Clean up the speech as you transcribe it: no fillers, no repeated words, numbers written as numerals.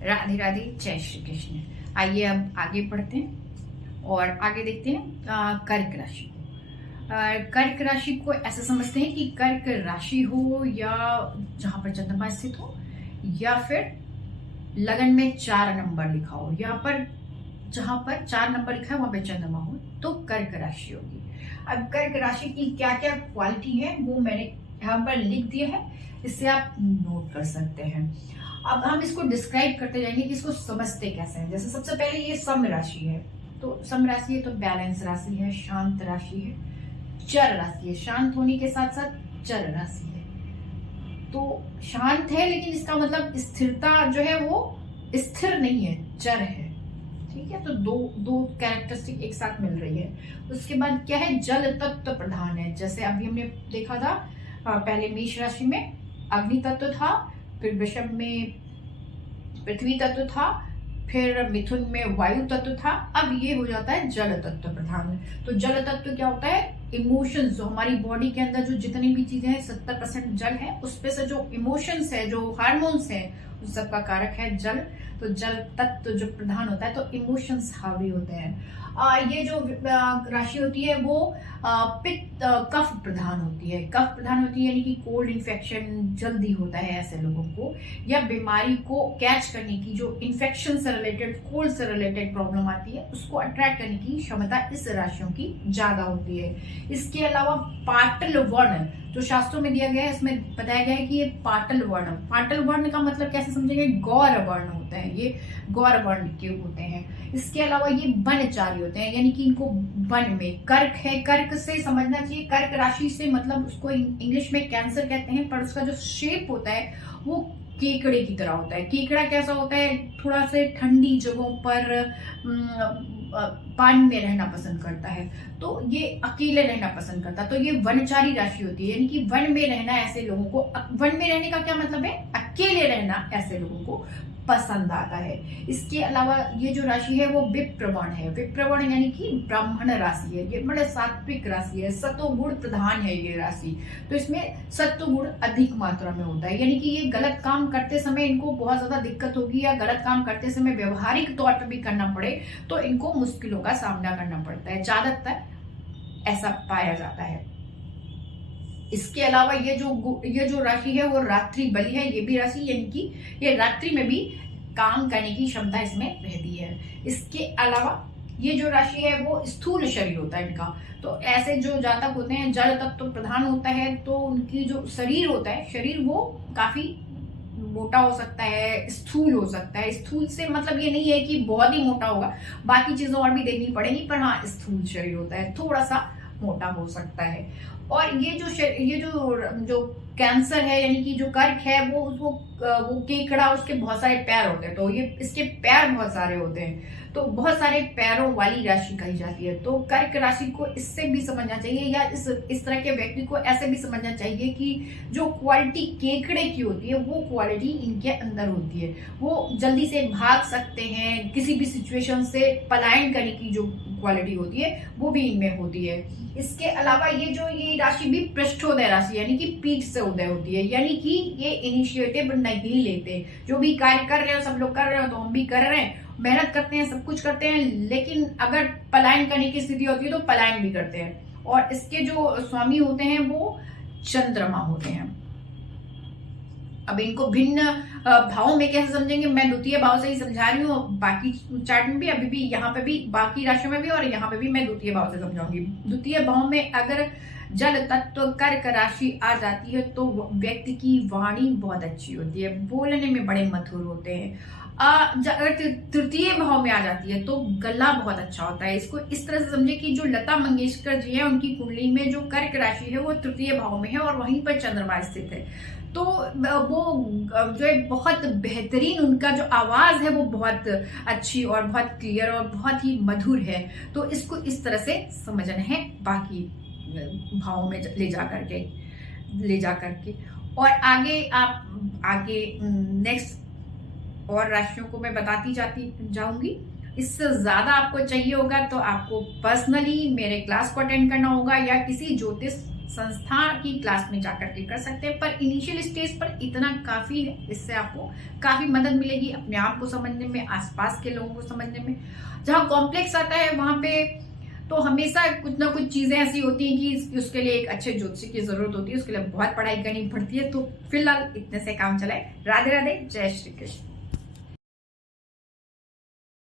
राधे राधे, जय श्री कृष्ण। आइए अब आगे पढ़ते हैं और आगे देखते हैं कर्क राशि को। कर्क राशि को ऐसा समझते हैं कि कर्क राशि हो या जहां पर चंद्रमा स्थित हो, या फिर लगन में 4 नंबर लिखा हो, यहाँ पर जहां पर 4 नंबर लिखा है वहां पर चंद्रमा हो, तो कर्क राशि होगी। अब कर्क राशि की क्या क्या क्वालिटी है वो मैंने यहाँ पर लिख दिया है, इससे आप नोट कर सकते हैं। अब हम इसको डिस्क्राइब करते जाएंगे कि इसको समझते कैसे हैं। जैसे सबसे पहले ये सम राशि है, तो सम राशि है तो बैलेंस राशि है, शांत राशि है, चर राशि है, शांत होने के साथ साथ चर राशि है। तो शांत है लेकिन इसका मतलब स्थिरता जो है वो स्थिर नहीं है, चर है। ठीक है, तो दो कैरेक्टरिस्टिक एक साथ मिल रही है। उसके बाद क्या है, जल तत्व प्रधान है। जैसे अभी हमने देखा था पहले मेष राशि में अग्नि तत्व था, फिर वृषभ में पृथ्वी तत्व था, फिर मिथुन में वायु तत्व था, अब ये हो जाता है जल तत्व प्रधान। तो जल तत्व क्या होता है, इमोशंस, जो हमारी बॉडी के अंदर जो जितनी भी चीजें हैं 70% जल है, उसपे से जो इमोशंस है, जो हार्मोन्स है, उस सबका कारक है जल। तो जल तत्व जो प्रधान होता है तो इमोशंस हावी होते हैं। ये जो राशि होती है वो पित्त कफ प्रधान होती है। कफ प्रधान होती है यानी कि कोल्ड इन्फेक्शन जल्दी होता है ऐसे लोगों को, या बीमारी को कैच करने की, जो इन्फेक्शन से रिलेटेड, कोल्ड से रिलेटेड प्रॉब्लम आती है उसको अट्रैक्ट करने की क्षमता इस राशियों की ज्यादा होती है। इसके अलावा पाटल वर्ण जो शास्त्रों में दिया गया है, इसमें बताया गया है कि ये पाटल वर्ण, पाटल वर्ण का मतलब कैसे समझेंगे, गौर वर्ण होते हैं, ये गौर वर्ण के होते हैं। इसके अलावा ये वनचारी होते हैं, यानी कि इनको वन में, कर्क है, कर्क से समझना चाहिए, कर्क राशि से मतलब उसको इंग्लिश में कैंसर कहते हैं, पर उसका जो शेप होता है वो केकड़े की तरह होता है। केकड़ा कैसा होता है, थोड़ा से ठंडी जगहों पर पानी में रहना पसंद करता है, तो ये अकेले रहना पसंद करता है, तो ये वनचारी राशि होती है, यानी कि वन में रहना ऐसे लोगों को, वन में रहने का क्या मतलब है, अकेले रहना ऐसे लोगों को पसंद आता है। इसके अलावा ये जो राशि है वो विप्रवण है। विप्रवण यानी कि ब्राह्मण राशि है, ये बड़े सात्विक राशि है, सत्वगुण प्रधान है ये राशि। तो इसमें सत्वगुण अधिक मात्रा में होता है, यानी कि ये गलत काम करते समय इनको बहुत ज्यादा दिक्कत होगी, या गलत काम करते समय व्यवहारिक तौर पर भी करना पड़े तो इनको मुश्किलों का सामना करना पड़ता है, ज्यादातर ऐसा पाया जाता है। इसके अलावा ये जो राशि है वो रात्रि बलि है, ये भी राशि, यानी कि ये रात्रि में भी काम करने की क्षमता इसमें रहती है। इसके अलावा ये जो राशि है वो स्थूल शरीर होता है इनका, तो ऐसे जो जातक होते हैं जल तत्व तो प्रधान होता है, तो उनकी जो शरीर होता है, शरीर वो काफी मोटा हो सकता है, स्थूल हो सकता है। स्थूल से मतलब ये नहीं है कि बहुत ही मोटा होगा, बाकी चीजें और भी देखनी पड़ेगी, पर हाँ स्थूल शरीर होता है, थोड़ा सा मोटा हो सकता है। और ये जो कैंसर है, यानी कि जो कर्क है वो केकड़ा, उसके बहुत सारे पैर होते हैं, तो ये इसके पैर बहुत सारे होते हैं, तो बहुत सारे पैरों वाली राशि कही जाती है। तो कर्क राशि को इससे भी समझना चाहिए, या इस तरह के व्यक्ति को ऐसे भी समझना चाहिए कि जो क्वालिटी केकड़े की होती है वो क्वालिटी इनके अंदर होती है, वो जल्दी से भाग सकते हैं, किसी भी सिचुएशन से पलायन करने की जो क्वालिटी होती है वो भी इनमें होती है। इसके अलावा ये राशि भी पृष्ठोदय राशि, यानी कि पीठ से उदय होती है, यानी कि ये इनिशिएटिव नहीं लेते, जो भी कार्य कर रहे हो सब लोग कर रहे हो तो हम भी कर रहे हैं, मेहनत करते हैं, सब कुछ करते हैं, लेकिन अगर पलायन करने की स्थिति होती है तो पलायन भी करते हैं। और इसके जो स्वामी होते हैं वो चंद्रमा होते हैं। अब इनको भिन्न भावों में कैसे समझेंगे, मैं द्वितीय भाव से ही समझा रही हूँ, बाकी चार्ट में भी, अभी भी यहाँ पे भी, बाकी राशियों में भी, और यहाँ पे भी मैं द्वितीय भाव से समझाऊंगी। द्वितीय भाव में अगर जल तत्व कर्क राशि आ जाती है तो व्यक्ति की वाणी बहुत अच्छी होती है, बोलने में बड़े मधुर होते हैं। अगर तृतीय भाव में आ जाती है तो गला बहुत अच्छा होता है। इसको इस तरह से समझे कि जो लता मंगेशकर जी है उनकी कुंडली में जो कर्क राशि है वो तृतीय भाव में है और वहीं पर चंद्रमा स्थित है, तो वो जो है बहुत बेहतरीन, उनका जो आवाज है वो बहुत अच्छी और बहुत क्लियर और बहुत ही मधुर है। तो इसको इस तरह से समझना है बाकी भावों में ले जा करके। और आगे नेक्स्ट और राशियों को मैं बताती जाऊंगी। इससे ज्यादा आपको चाहिए होगा तो आपको पर्सनली मेरे क्लास को अटेंड करना होगा, या किसी ज्योतिष संस्था की क्लास में जाकर के कर सकते हैं, पर इनिशियल स्टेज पर इतना काफी है। इससे आपको काफी मदद मिलेगी अपने आप को समझने में, आसपास के लोगों को समझने में। जहाँ कॉम्प्लेक्स आता है वहां पे तो हमेशा कुछ ना कुछ चीजें ऐसी होती हैं कि उसके लिए एक अच्छे ज्योतिषी की जरूरत होती है, उसके लिए बहुत पढ़ाई करनी पड़ती है। तो फिलहाल इतने से काम चलाए। राधे राधे, जय श्री कृष्ण।